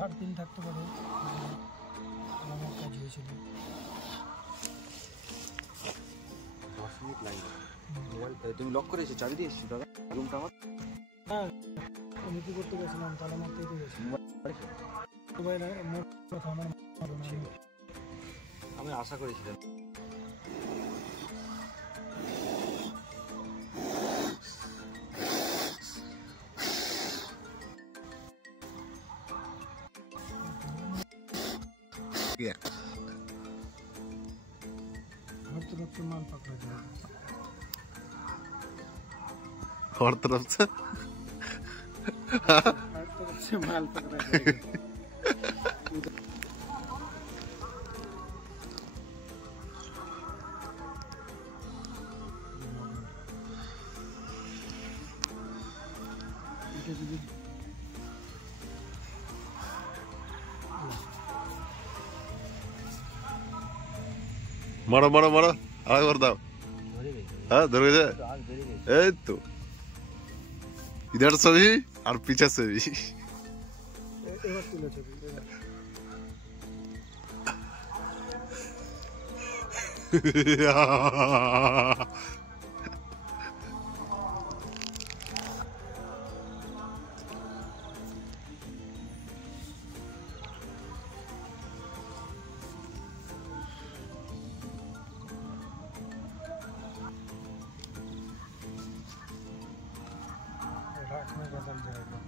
3.5 থাকতে পারে। আমার কাজ হয়েছিল 10 মিনিট লাগবে। মোবাইল তুমি লক করেছো, চাবি দিয়েছো দাদা রুমটা আমার? হ্যাঁ, আমি কি করতে গেছিলাম, তালা মারতে গেছিলাম। মোবাইল আমি আশা করেছিলাম। हर तरफ से माल पकड़ा जाएगा। हर तरफ से हर तरफ से माल पकड़ा जाएगा। मारो मारो मारो आगे कर दाओ। हाँ धर गए ए तो इधर से भी और पीछे से भी। में बदल जाएगा।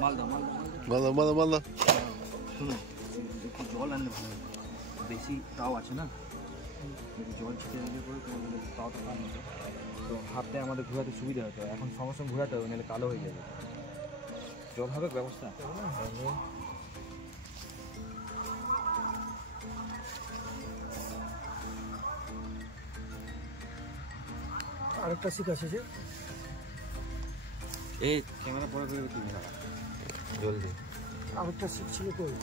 मालदा मालदा मालदा শুনুন একটু জল আনলে ভালো হবে, বেশি তাও আছে না, জল ছিটে দিলে পরে তোমাদের তাওটা ভালো হবে, তো হাতে আমাদের ঘোরাতে সুবিধা হতো। এখন সমস্যা ঘোরাতে হবে, নাহলে কালো হয়ে যাবে। জল হবে ব্যবস্থা? আরেকটা শিক আছে যে এই ক্যামেরা পরে করে তুমি না জলদি আরেকটা শিক ছিল কই?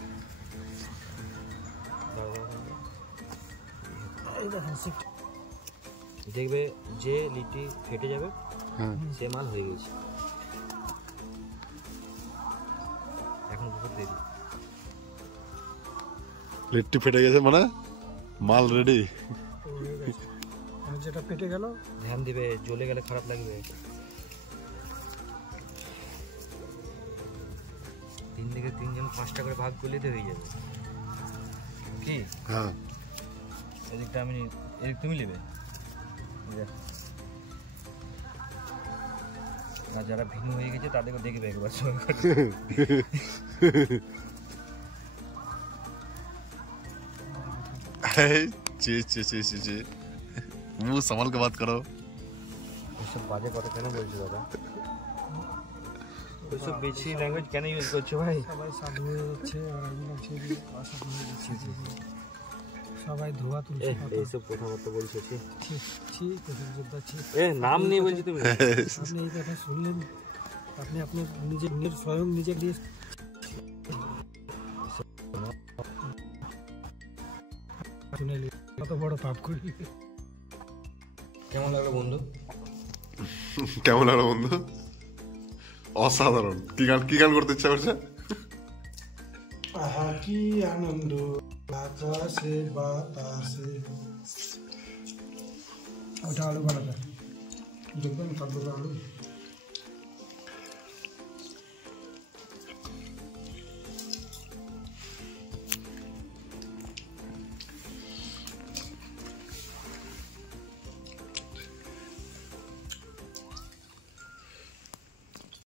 এই দেখেন শিক, দেখবে যে লিটি ফেটে যাবে সে মাল হয়ে গেছে। এখন বহুত দেরি। লিট্টি ফেটে গেছে মানে মাল রেডি। যেটা ফেটে গেল ধ্যান দিবে, জ্বলে গেলে খারাপ লাগবে। 3 থেকে 3 জন 5টা করে ভাগ করলে তো হয়ে যাবে কি? হ্যাঁ এদিকটা আমি এদিক তুমি নেবে, আর যারা ভিন্ন হয়ে গেছে তাদেরকে দেখবে একবার ची ची ची ची ची मुंह संभाल के बात करो। ওইসব বাজে কথা কেন বলছো দাদা? ওইসব বেশি ল্যাঙ্গুয়েজ কেন ইউজ করছো ভাই? সবাই সাধু হয়ে যাচ্ছে আর এগুলো ছেড়ে অসাধু হয়ে যাচ্ছে, সবাই ধোয়া তুলছে। এইসব কথাবার্তা বলছো? ঠিক নাম নিয়ে বলছি তুমি? আপনি এই কথা শুনলেন, আপনি আপনার নিজের স্বয়ং নিজে দিয়ে কত বড় পাপ করি। কেমন লাগলো বন্ধু? কেমন লাগলো বন্ধু? অসাধারণ। কি গান করতে ইচ্ছা করছে? আহা কি আনন্দ আকাশে বাতাসে। ওটা আলু বানাবে দেখবেন, কতগুলো আলু